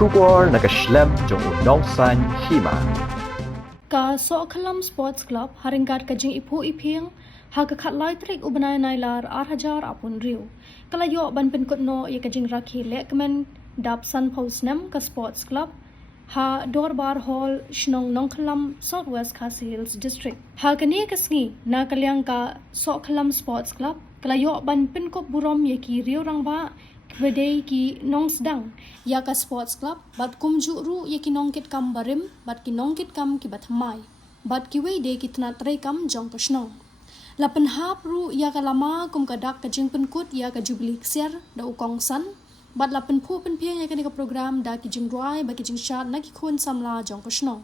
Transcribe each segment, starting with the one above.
Shubor nakaslem jong unong san hima. Ka Sokalam Sports Club haringkat kajing ipu ipiang hagakat laitrik ubanay nailar 8,000 apun riu. Kalayo ban penkutno ya kajing rakhi lekmen dapsan posnem ka Sports Club ha Dorbar Hall Shnong Nongkalam Southwest Khasi Hills District. Ha kani kasngi na kalyang ka Sokalam Sports Club kalayo ban penkop burom ya ki riu rangba Wedai ki nong sedang ya ka sports club bat kumju ru ya ki nongkit kam barim bat ki nongkit kam ki bat mai bat ki wedai ki tna trai kam jong kasnong lapen hap ru ya ka lama kum ka dak ka jing penkut ya ka jubli ksiar da ukong san bat lapen pu pen piang ya ka ni ka program da ki jing ruai ba ki jing shat na ki khun samla jong kasnong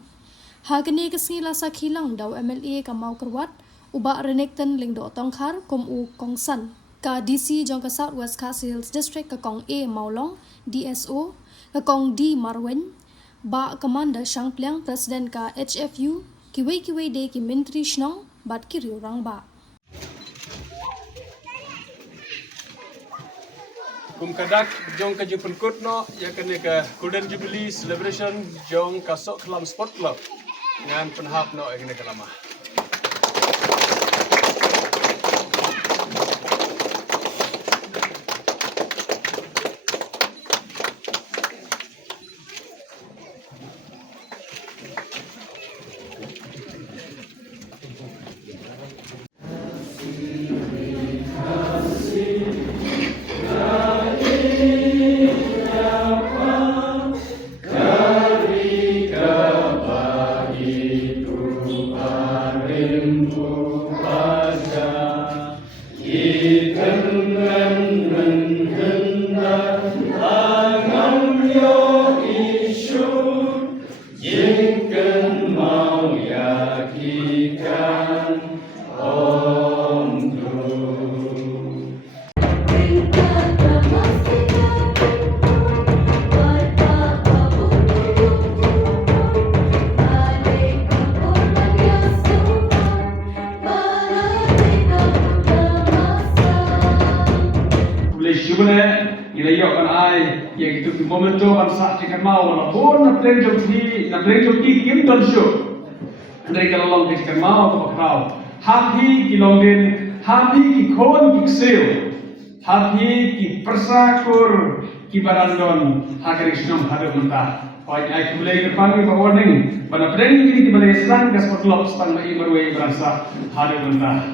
ha ka ni ka sila sa khilang daw MLA ka mau kerwat uba renekten ling do tongkhar kum u kong san ka DC jong ka Southwest Khasi Hills District ka kong A Maulong DSO ka kong D Marwen ba Commander Shangpliang President ka HFU kiwei de ki Menteri Shnong bat ki riu rang ba kum kadak jong ka jipun kutno ya kene ka Golden Jubilee Celebration jong ka Sokalam Sport Club ngan penhap no ya kene ka lama. Ilayo kan ai yang itu momento kan saat ikan mau la pun na pleng jom kim don show ndai kan long ikan mau ko krau happy ki longin happy ki kon ki seo happy ki persakur ki barandon hakari snom hadu mentah oi ai kumulai ke pangi ba warning pada pleng ki balai sang ka sport club stang mai marwai berasa hadu mentah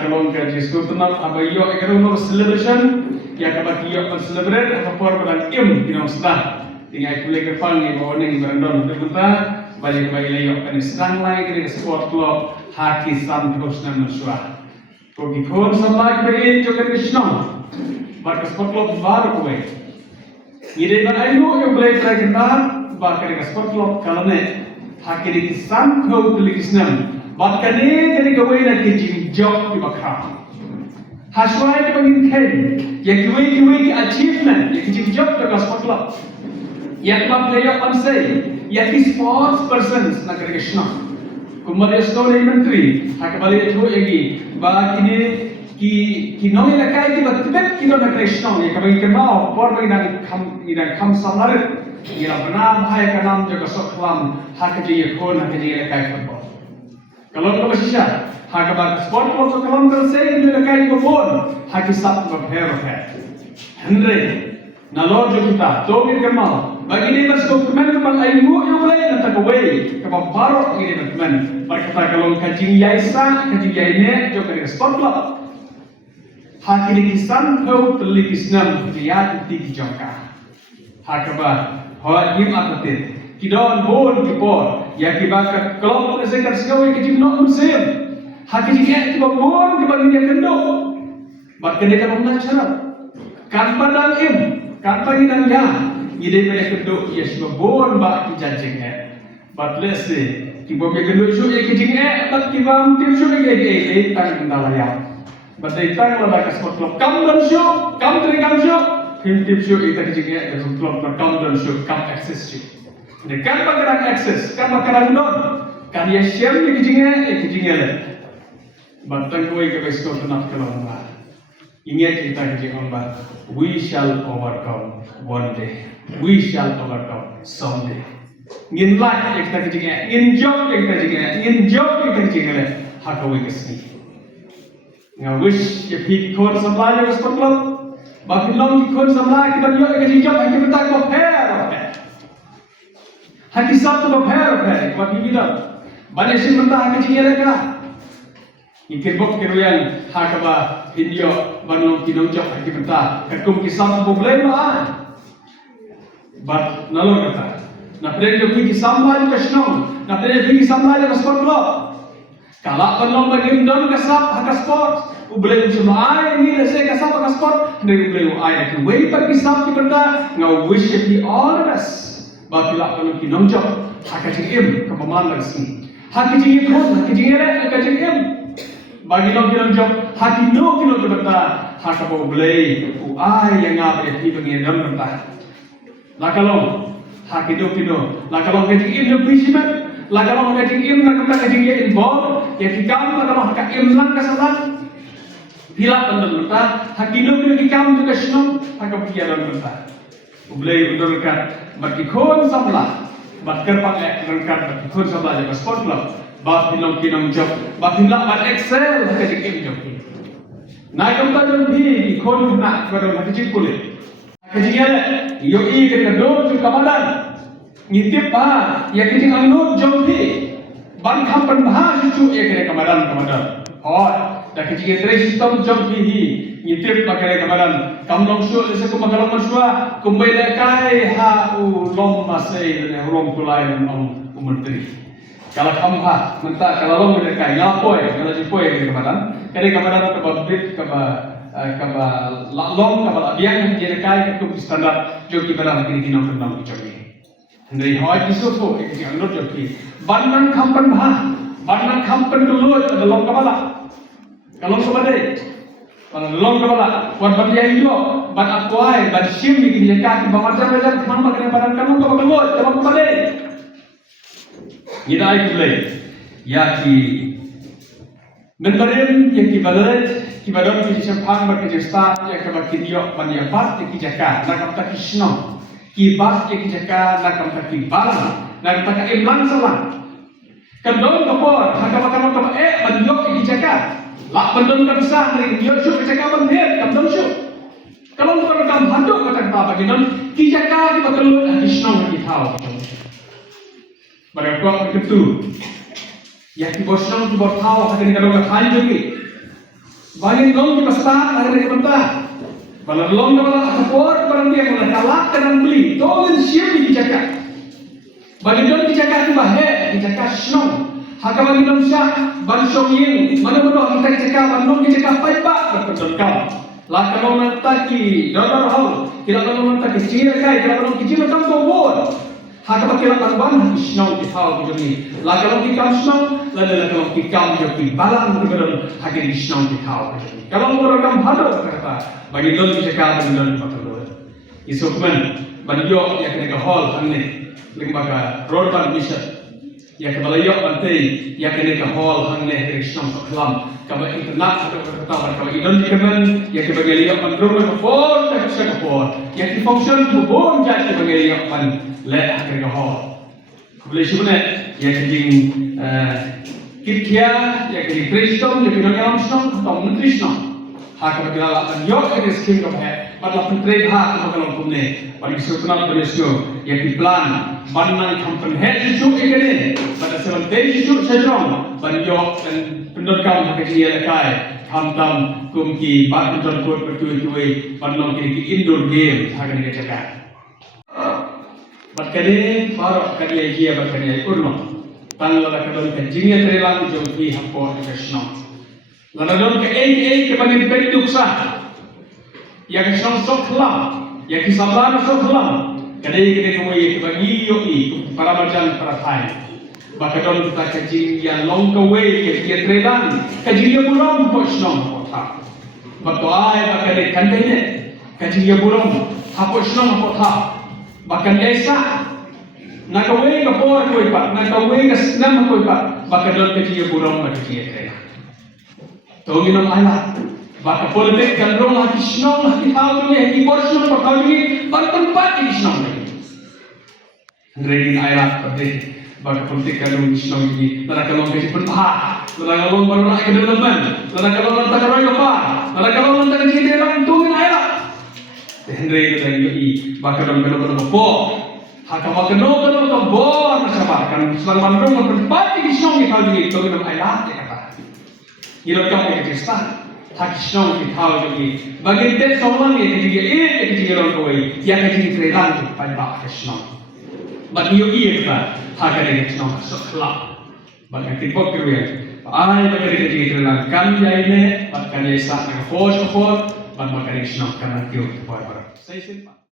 kalau ka jisko tenang abayo ekonomi celebration ya kabar kiyo celebrate kapor pada im kinong sedang tinggal kulai kepang ni bawa ni berandon terbuka balik layo kan sedang lain kini sport club haki sam terus nam mesra kogi kon sampai ke jokan krishnong bar sport club baru kowe ide ban ayo yo play try kita bar ke sport club kalane haki di sam ko krishnam bar kane kowe na kijing job di bakha Hashwai ke bangin ken, yang kiwi ki achievement, yang kijing job ke sport club, yang bang player pansai, yang ki sports persons na kerjasama, kumari story menteri, hak balik itu lagi, bah kini ki nongi lakai ki batibet ki na kerjasama, yang kabang kenal, por bang ina kam samarit, ina benar hai kanam jaga Sokalam, hak kerja kon hak kerja lakai football. Kalau kita bersisa, hak abang sport club Sokalam terusai ini lakai football. Haki sab berhero hai. Henry, nalor jo kita, tomir kemal. Bagi ni masuk kemen kemal aimu yang lain nak away. Kemal baru ini kemen. Berkata kalau kajing yaisa, kajing yaine, jo kerja sport club. Haki ni kisan kau terlik kisnam dia tiga jangka. Hakaba, hal ini atatin. Kidon bon kipor, ya kibaka kalau sekarang sekarang kajing nak musim. Haki jika tiba bon kibagi dia kendok. Bahkan dia kan mengacara kan padang im kan pagi dan ya ide banyak kedok ya sebab bon bak ki jajeng but let's say ki bo ke kedok so ya ki jing but ki bam tim so ya ke tang dalaya but they tang la ka sport club kam dan so kam tri kam so tim so ita ki jing da club na kam dan so kam access so de kan pagran access kan pagran don kan ya share ki jing le but tang ko ke sport na ka la Ingat kita Allah, we shall overcome one day. We shall overcome someday. Ngin life yang kita kerjakan, ngin job yang kita kerjakan, ngin job yang kita kerjakan, hakawi kesini. Nga wish if he kon samlaya was patlam, bakin long kon samlaya kita yo kerja job yang kita tak prepare. Hati satu prepare, bakin bilang, banyak sih mentah kerja mereka. Ikan bok keruyan hakaba India banung kinong job haki benta kakum kisam problem but nalong kata na prendo ki samlaj kasnong na prendo ki samlaj ka sport lo kala panong bagim don kasap haka sport ublem semua ni lese kasap haka sport ne ublem ai ki way par kisam ki benta nga wish ki all of us but kala panong kinong job haka jingim ka paman lagi haki jingim khos haki jingere ka jingim bagi long kinong job hati no kinong benta haka bo blay u ai yang apa ya ti bagi ram benta lakalong haki no kino lakalong ka jing im no bisiman lakalong ka jing im na ka jing ya involve ya kikam lakalong ka im lang kasalan hilap benta haki no kino kikam tu kasno haka piaran benta u blay undor ka bagi khon samla bakker pak rangkat bagi khon samla ja sport club बात हिलों की नम जब बात हिला बात एक्सेल है कि किम जब ना कम ता जब भी खोल ना करो ना कि कुले कि ये यो ई के दो जो कमांडर नित्य पा या कि अंगनो जब भी बन खम पन भा जो एक रे कमांडर और दा कि ये त्रे सिस्टम जब भी ही नित्य पा करे कमांडर कम लोग शो जैसे को मगलम मशवा कुंबे ले काय हा उ लोम मासे ने रोम कुलाई नम उमंत्री kalau kampah mentah kalau long mereka ngapoy kalau jipoy ke kemaran kare kemaran ke babit ke long ke biang jadi kai ke standar joki barang kini kini nak nak joki ndai hoy kiso to ek ji anor joki bannan kampan dulu ada long kepala kalau sebade kalau long kepala buat bagian itu ban akuai ban sim bikin kaki bawa jalan mana makan barang kamu ke keluar kalau kepala Ida ay kulay, ya ki menbarin ya ki balat ki badon ki champang ba ki jesta ya ka ba ki dio ban ya bat ki jaka na kam ta kishno ki bat ki jaka na kam ta ki bala na kam ta imlan salang kan don ka por ha ka ba ka ban yo ki jaka la ban don ka bisa ni yo shu ki jaka ban he kam don shu kalau ko kam hando ka ta ba ki don ki jaka ki ba ka lo kishno ki thao Berapa itu? Ya di bosnya tu bertahu akan kita lakukan hal juga. Bagi long di pasar ada yang bentah. Kalau long kalau akapor barang dia kalau kalak dan beli, tolong siap dijaga. Bagi long dijaga tu bahaya, dijaga senang. Haka bagi long sah, bagi shopping, mana kita dijaga, long dijaga payah berpencet kau. Lah kalau mentaki, dollar hal, kita kalau mentaki ciri kai, kita kalau kecil macam bobor. Haka bakila karban isnaw itaw bijoni lagalong ikam snaw lagalong ikam joki balang tigadon hagin isnaw itaw bijoni kalau orang hado kata bagi don bisa bagi don patulur isukman banyo ya kena hall hangne limbaga road mission ya kebalayo bantai ya kena hall hangne isnaw kelam kaba internet atau kata kaba idon dikemen ya kebagaliyo mandrum ke phone tak bisa ke phone ya di function bubon jadi kebagaliyo pan le akhirnya hall. Boleh sebenarnya ya kejing kitkia ya kejing Kristum ya kejing Yamstum atau Mentristum. Hak bagi lawan yok ada skim kau hai, pada penteri hak kau kalau kumne, pada kesulitan beresiko ya di plan, banan kampen head itu ikene, pada sebentar itu sejauh, pada yok dan pendudukam hak kejing lekai, kamtam kumki, badminton court bertuai-tuai, banan kiri indoor game hak kejing cakap. Berkali baru kali dia berkali urno, tanggal kadon kejinya terlang jompi hampo kesno. Lalu ke ke bagi penduk sah, ya kesno soklam, ya kisabana soklam. Kali kita kemui ke bagi yoi para bajan para thai. Bakadon kita kejing yang long away ke dia terlang, kejingnya burung kesno kota. Batuai bakali kandene, kejingnya burung haposno kota. Bahkan desa nakaway ka por ko ipa nakaway ka snam ko ipa baka don ka jiya burong ka jiya kaya to ginom ala Baka politik kan rong hati senang hati tahu ni hati bos senang bakal ni bak tempat ni senang lagi. Reading ayat seperti baka politik kan rong senang ni. Tara kalau kasi penpah, tara kalau baru nak development, tara kalau nak roy apa, tara kalau nak jadi orang tungin ayat. Henry kita lagi baka rong kalau po. Haka baka no kalau bor macam kan senang mandong tempat ni senang ni tahu ni tu dengan ayat kata. Gila kau ke Kristen. Hakisnong di tahu lagi. Bagi kita semua ni ketiga orang kau yang ketiga kerelaan pada hakisnong. Bagi yo kita hakkan hakisnong sekolah. Bagi kita pokoknya. Ay bagi ketiga kerelaan kan jai ne, bagi kan jai sah nak force, bagi hakisnong kan tiup pada. Saya